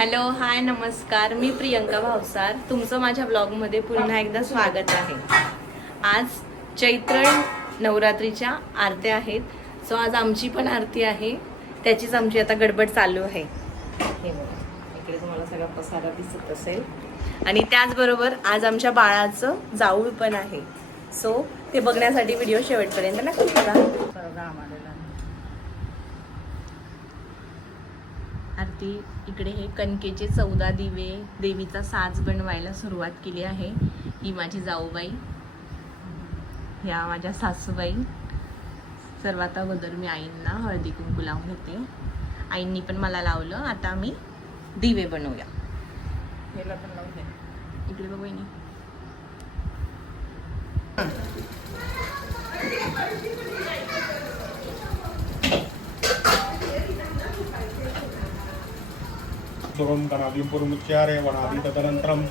Hello hi नमस्कार. मी प्रियंका भावसार. तुमचं माझ्या ब्लॉगमध्ये पुन्हा एकदा स्वागत आहे. आज चैत्र नवरात्रीच्या आरत्या आहेत. सो आज आमची पण आरती आहे. त्याचीच आमची आता गडबड चालू आहे. हे बघा. इकडे तुम्हाला सगळा पसारा दिसत असेल. आणि त्याचबरोबर आज आमच्या बाळाचं जाऊळ पण आहे. सो ते बघण्यासाठी व्हिडिओ शेवटपर्यंत नक्की बघा. आरती इकडे हे कणकेचे चौदा दिवे देवीचा साज बनवायला सुरुवात केली आहे. ही माझी जाऊबाई ह्या माझ्या सासूबाई. सर्वात अगोदर मी आईंना हळदी कुंकू लावून घेते. आईंनी पण मला लावलं आता आम्ही दिवे बनवूया. इकडे बघ वनादि तदनन्तरम्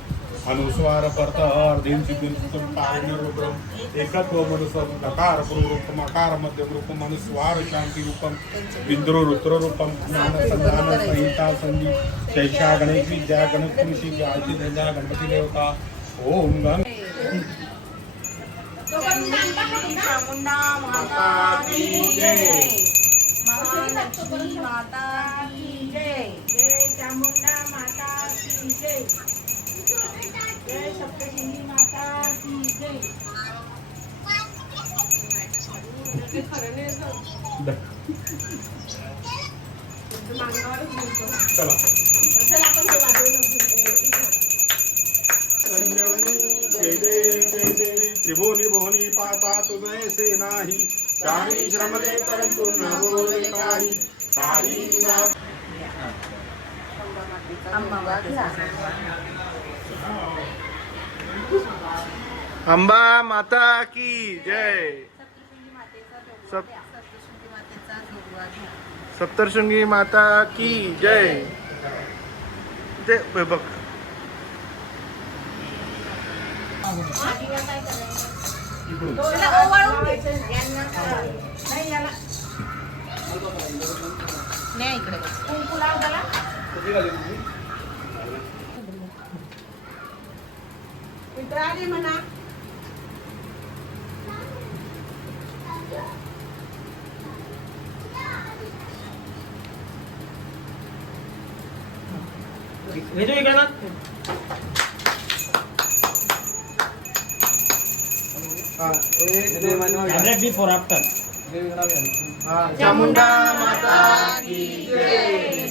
अनुस्वार परत अर्धीं सिद्धिं सुतं पारणिरुद्रम् एकत्व मनुसं नकार पुरुरूपम् अकार मध्यमरूपम् अनुस्वार शान्तिरूपम् विद्रो रुद्ररूपम् ज्ञानसंधान संहिता संधी शैषा गणेश विद्या गणेश ऋषी व्याजी ध्वजा गण माता की जय चामुंडा माता की जय जय सप्तशृंगी माता की जय चला संजीवनी जय देवी जय देवी त्रिभुवनी भुवनी पाता तुझे से नाही चारी श्रमते परंतु न बोले काही अंबा माता की जय. सप्तर्शृंगी सप्तशृंगी माता की जय. ते बघ. नाही इकडे बिफोर आफ्टर चामुंडा माता की जय.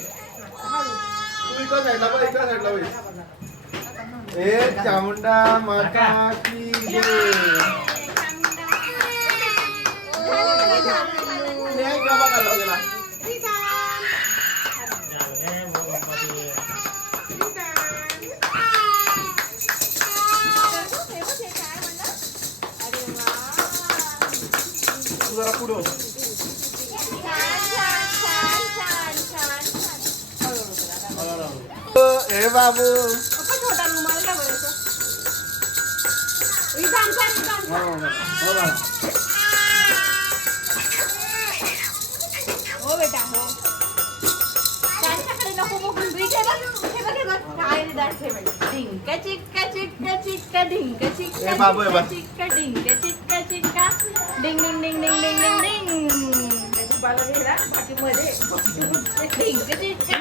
तू इकडं साईडला बघ इकडं साईडला बघ. ए चामुंडा माता की जय. नाही का बघा लागला. तू जरा पुढे होता ए बाबू हो बेटा हो त्यांच्याकडे नको बघून बी ठेवा हे बघ हे बघ काय दाट ठेवायचं ढिंक चिक्का चिक्का चिक्का ढिंक चिक्का ए बाबू, ए चिक्का बा- चिक्का ढिंक चिक्का चिक्का डिंग डिंग डिंग डिंग डिंग डिंग डिंग त्याची बाला घेला बाकी मध्ये ढिंक चिक्का चिक्का चिक्का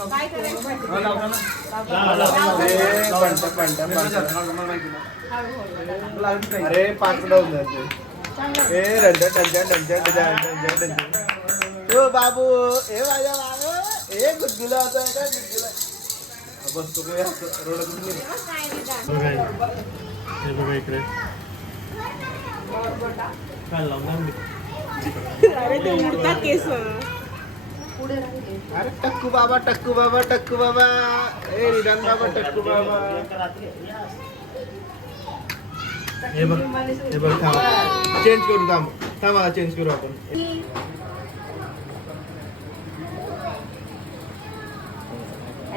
काय करायचं अरे पाच ए रंजा टंजा टंजा टंजा टंजा टंजा ओ बाबू ए माझ्या बाबू ए गुड्डीला होता का गुड्डीला बघा इकडे. काय लावणार मी अरे ते उडतात केस. अरे टक्कू बाबा टक्कू बाबा टक्कू बाबा. ए निदान बाबा टक्कू बाबा. हे बघ हे बघ थांबा. चेंज करू थांब. थांबा चेंज करू आपण.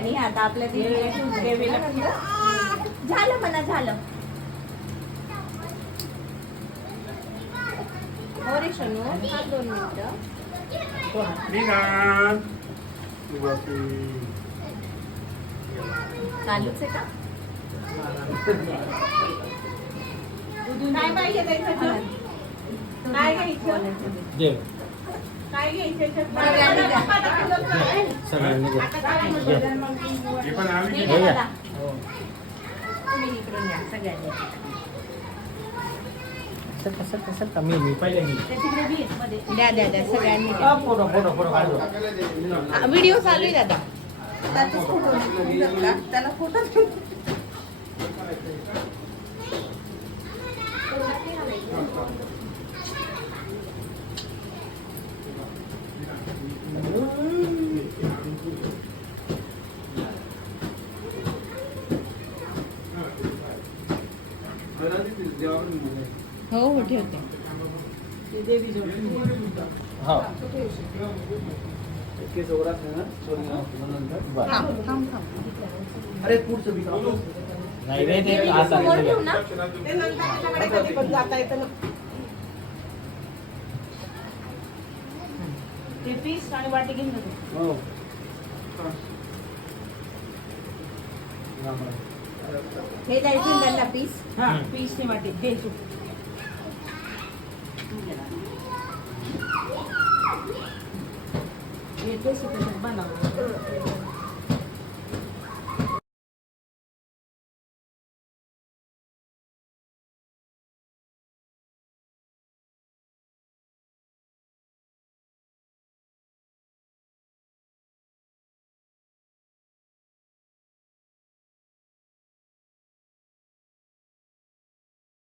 आणि आता आपल्या दिदीला झालं म्हणा झालं. हो रे शनू हा दोन मिनिटं. निघा चालूच आहे का? काय पाहिजे? काय घ्यायचं काय घ्यायचं मी मी पहिले मी द्या द्या द्या सगळ्यांनी द्या. फोटो फोटो फोटो काढू व्हिडिओ चालू आहे दादा. त्याचा फोटो. त्याला फोटो हो हो ठेवते. हो. अरे पुढचं बी नाही रे ते पीस आणि वाटी घेऊन जातो. हो. हे द्यायचं त्यांना पीस हा हम्म. पीस ने वाटी घे तू येते बनव